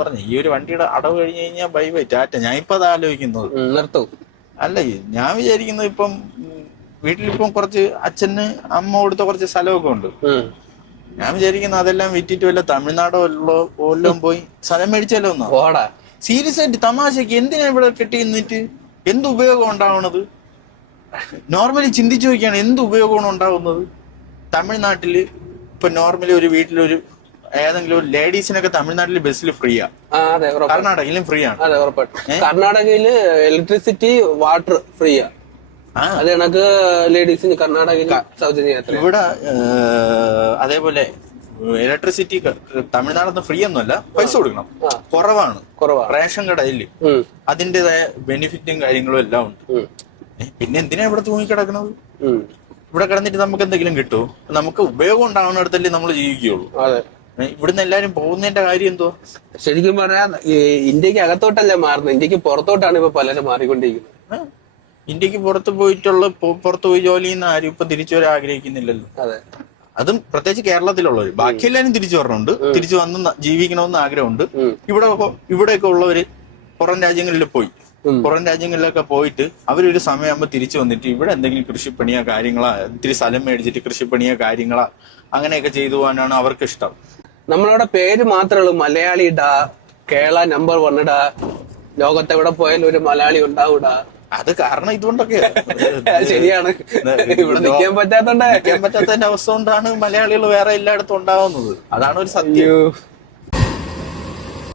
പറഞ്ഞു ഈ ഒരു വണ്ടിയുടെ അടവ് കഴിഞ്ഞ് കഴിഞ്ഞാൽ ബൈ ബൈ ടാറ്റ. ഞാൻ ഇപ്പൊ അത് ആലോചിക്കുന്നത്. നിർത്തും. അല്ല ഞാൻ വിചാരിക്കുന്നത് ഇപ്പം വീട്ടിലിപ്പം കുറച്ച് അച്ഛന് അമ്മ കൊടുത്ത കുറച്ച് സ്ഥലമൊക്കെ ഉണ്ട്. ഞാൻ വിചാരിക്കുന്നത് അതെല്ലാം വിറ്റിട്ട് വല്ല തമിഴ്നാടോ എല്ലാം പോയി സ്ഥലം മേടിച്ചാലോ ഒന്നോ. സീരിയസ് ആയിട്ട് തമാശക്ക് എന്തിനാ ഇവിടെ കെട്ടി നിന്നിട്ട് എന്ത് ഉപയോഗം ഉണ്ടാവണത്? നോർമലി ചിന്തിച്ചു നോക്കിയാണ് എന്ത് ഉപയോഗമാണ് ഉണ്ടാവുന്നത്? തമിഴ്നാട്ടില് ഇപ്പൊ നോർമലി ഒരു വീട്ടിലൊരു ഏതെങ്കിലും ഒരു ലേഡീസിനൊക്കെ തമിഴ്നാട്ടില് ബസ്സിൽ ഫ്രീയാ, കർണാടകയിലും ഫ്രീ ആണ്. കർണാടകയില് ഇലക്ട്രിസിറ്റി വാട്ടർ ഫ്രീയാ. അത് കണക്ക് ലേഡീസിന് കർണാടകയിൽ സൗജന്യ. ഇവിടെ അതേപോലെ ഇലക്ട്രിസിറ്റി തമിഴ്നാട്ടിൽ ഫ്രീ ഒന്നുമല്ല, പൈസ കൊടുക്കണം, കുറവാണ്. റേഷൻ കടയില് അതിന്റേതായ ബെനിഫിറ്റും കാര്യങ്ങളും എല്ലാം ഉണ്ട്. പിന്നെ എന്തിനാ ഇവിടെ തൂങ്ങിക്കിടക്കുന്നത്? ഇവിടെ കിടന്നിട്ട് നമുക്ക് എന്തെങ്കിലും കിട്ടുമോ? നമുക്ക് ഉപയോഗം ഉണ്ടാവുന്നിടത്തല്ലേ നമ്മൾ ജീവിക്കുകയുള്ളൂ. ഇവിടുന്ന് എല്ലാരും പോകുന്നതിന്റെ കാര്യം എന്തോ? ശരിക്കും പറഞ്ഞാൽ ഇന്ത്യക്ക് അകത്തോട്ടല്ല മാറുന്നത്, ഇന്ത്യക്ക് പുറത്തോട്ടാണ് ഇപ്പൊ പലരും മാറിക്കൊണ്ടിരിക്കുന്നത്. ഇന്ത്യക്ക് പുറത്ത് പോയി ജോലി ചെയ്യുന്ന ആരും ഇപ്പൊ തിരിച്ചു വരാൻ ആഗ്രഹിക്കുന്നില്ലല്ലോ. അതും പ്രത്യേകിച്ച് കേരളത്തിലുള്ളവര്. ബാക്കി എല്ലാരും തിരിച്ചു വരണുണ്ട്, തിരിച്ചു വന്ന് ജീവിക്കണമെന്ന് ആഗ്രഹമുണ്ട്. ഇവിടെയൊക്കെ ഉള്ളവര് പുറം രാജ്യങ്ങളിൽ പോയി, പുറം രാജ്യങ്ങളിലൊക്കെ പോയിട്ട് അവരൊരു സമയമാകുമ്പോൾ തിരിച്ചു വന്നിട്ട് ഇവിടെ എന്തെങ്കിലും കൃഷിപ്പണിയോ കാര്യങ്ങളാ, ഇത്തിരി സ്ഥലം മേടിച്ചിട്ട് കൃഷിപ്പണിയോ കാര്യങ്ങളാ അങ്ങനെയൊക്കെ ചെയ്തു പോകാനാണ് അവർക്ക് ഇഷ്ടം. നമ്മളവിടെ പേര് മാത്രമേ ഉള്ളൂ മലയാളി ഇടാ, കേരള നമ്പർ 1 ഇടാ, ലോകത്തെവിടെ പോയാലും ഒരു മലയാളി ഉണ്ടാവൂടാ. അത് കാരണം ഇതുകൊണ്ടൊക്കെ ശരിയാണ്, ഇവിടെ നിൽക്കാൻ പറ്റാത്തതിന്റെ അവസ്ഥ കൊണ്ടാണ് മലയാളികൾ വേറെ എല്ലായിടത്തും ഉണ്ടാവുന്നത്. അതാണ് ഒരു സത്യം.